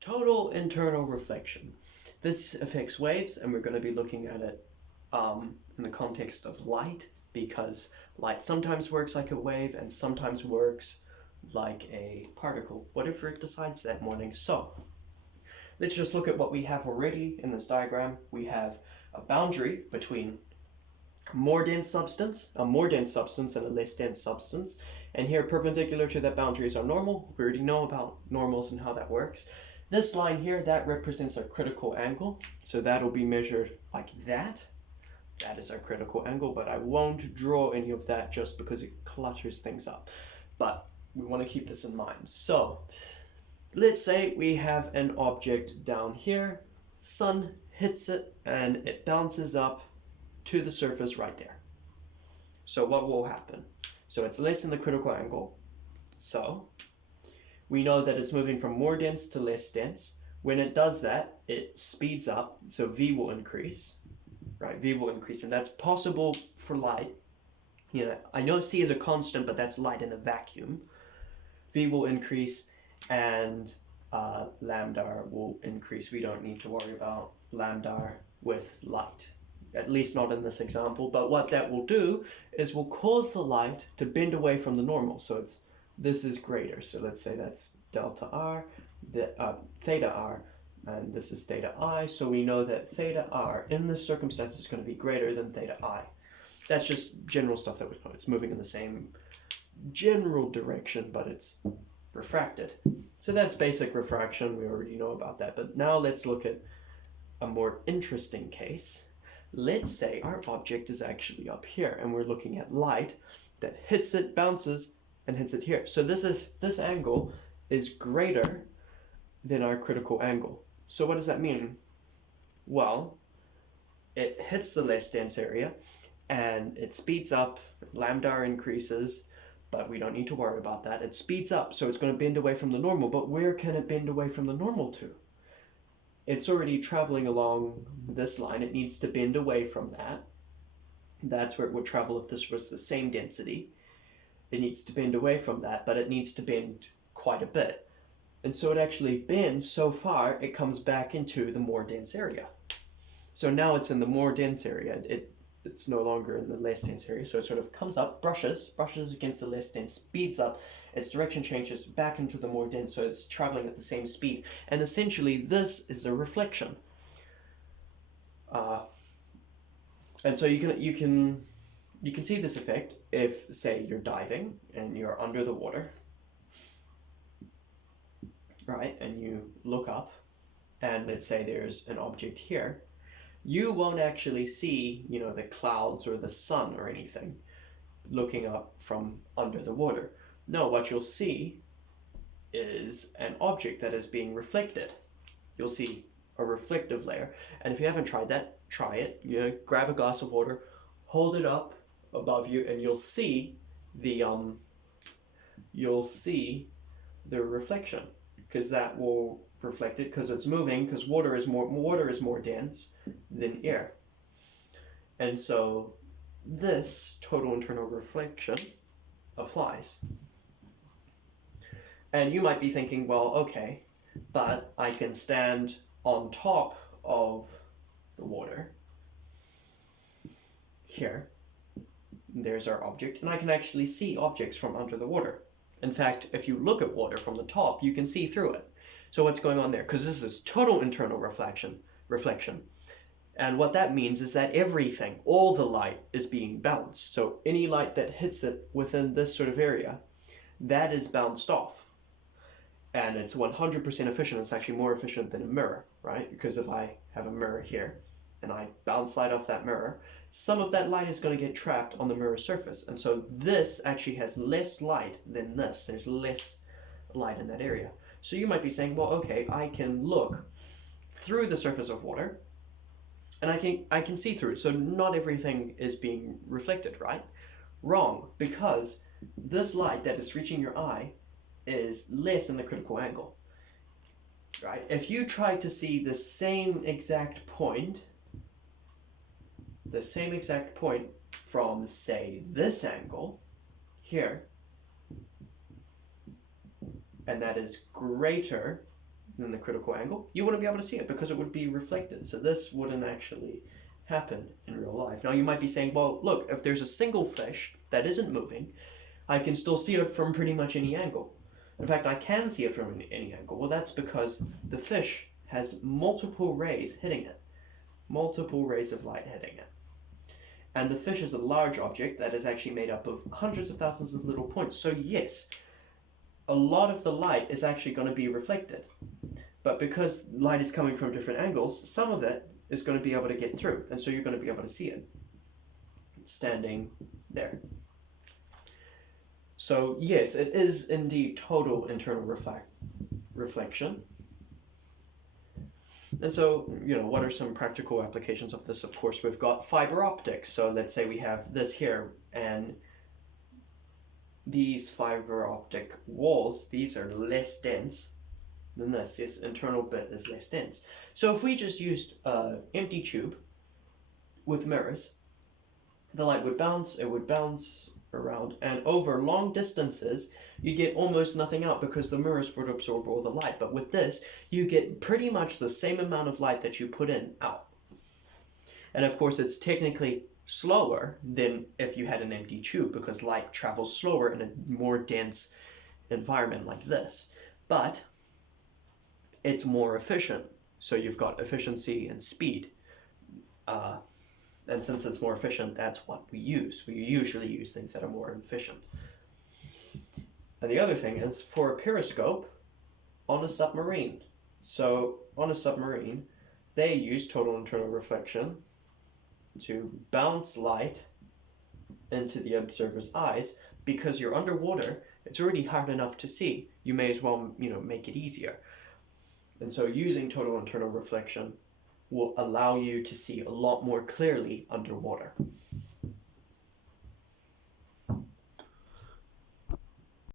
Total internal reflection. This affects waves, and we're going to be looking at it in the context of light, because light sometimes works like a wave and sometimes works like a particle, whatever it decides that morning. So let's just look at what we have already in this diagram. We have a boundary between a more dense substance and a less dense substance. And here, perpendicular to that boundary is our normal. We already know about normals and how that works. This line here, that represents our critical angle. So that'll be measured like that. That is our critical angle, but I won't draw any of that just because it clutters things up. But we want to keep this in mind. So let's say we have an object down here. Sun hits it and it bounces up to the surface right there. So what will happen? So it's less than the critical angle. So we know that it's moving from more dense to less dense. When it does that, it speeds up, so V will increase, right? V will increase, and that's possible for light. You know, I know C is a constant, but that's light in a vacuum. V will increase, and lambda will increase. We don't need to worry about lambda with light, at least not in this example. But what that will do is will cause the light to bend away from the normal. So this is greater. So let's say that's delta R, theta R, and this is theta I. So we know that theta R in this circumstance is going to be greater than theta I. That's just general stuff that we know. It's moving in the same general direction, but it's refracted. So that's basic refraction. We already know about that. But now let's look at a more interesting case. Let's say our object is actually up here, and we're looking at light that hits it, bounces, and hits it here. So this angle is greater than our critical angle. So what does that mean? Well, it hits the less dense area, and it speeds up, lambda increases, but we don't need to worry about that. It speeds up, so it's going to bend away from the normal. But where can it bend away from the normal to? It's already traveling along this line. It needs to bend away from that. That's where it would travel if this was the same density. It needs to bend away from that, but it needs to bend quite a bit. And so it actually bends so far, it comes back into the more dense area. So now it's in the more dense area. It's no longer in the less dense area. So it sort of comes up, brushes against the less dense, speeds up, its direction changes back into the more dense, so it's traveling at the same speed. And essentially, this is a reflection. And so you can see this effect if, say, you're diving and you're under the water, right? And you look up, and let's say there's an object here. You won't actually see, the clouds or the sun or anything looking up from under the water. No, what you'll see is an object that is being reflected. You'll see a reflective layer. And if you haven't tried that, try it. Grab a glass of water, hold it up above you, and you'll see the reflection, because that will reflect it, because it's moving, because water is more dense than air. And so this total internal reflection applies. And you might be thinking, well, okay, but I can stand on top of the water here. There's our object, and I can actually see objects from under the water. In fact, if you look at water from the top, you can see through it. So what's going on there? Because this is total internal reflection. And what that means is that everything, all the light, is being bounced. So any light that hits it within this sort of area, that is bounced off. And it's 100% efficient. It's actually more efficient than a mirror, right? Because if I have a mirror here, and I bounce light off that mirror, some of that light is going to get trapped on the mirror surface. And so this actually has less light than this. There's less light in that area. So you might be saying, well, okay, I can look through the surface of water, and I can see through it. So not everything is being reflected, right? Wrong, because this light that is reaching your eye is less than the critical angle, right? If you try to see the same exact point from, say, this angle here, and that is greater than the critical angle, you wouldn't be able to see it because it would be reflected. So this wouldn't actually happen in real life. Now you might be saying, well, look, if there's a single fish that isn't moving, I can still see it from pretty much any angle. In fact, I can see it from any angle. Well, that's because the fish has multiple rays hitting it, multiple rays of light hitting it. And the fish is a large object that is actually made up of hundreds of thousands of little points. So yes, a lot of the light is actually going to be reflected. But because light is coming from different angles, some of it is going to be able to get through. And so you're going to be able to see it standing there. So yes, it is indeed total internal reflection. And so, what are some practical applications of this? Of course, we've got fiber optics. So let's say we have this here, and these fiber optic walls, these are less dense than this. This internal bit is less dense. So if we just used an empty tube with mirrors, the light would bounce, it would bounce around, and over long distances you get almost nothing out because the mirrors would absorb all the light. But with this, you get pretty much the same amount of light that you put in out. And of course, it's technically slower than if you had an empty tube because light travels slower in a more dense environment like this. But it's more efficient. So you've got efficiency and speed. And since it's more efficient, that's what we use. We usually use things that are more efficient. And the other thing is, for a periscope on a submarine. So on a submarine, they use total internal reflection to bounce light into the observer's eyes. Because you're underwater, it's already hard enough to see. You may as well, make it easier. And so using total internal reflection will allow you to see a lot more clearly underwater.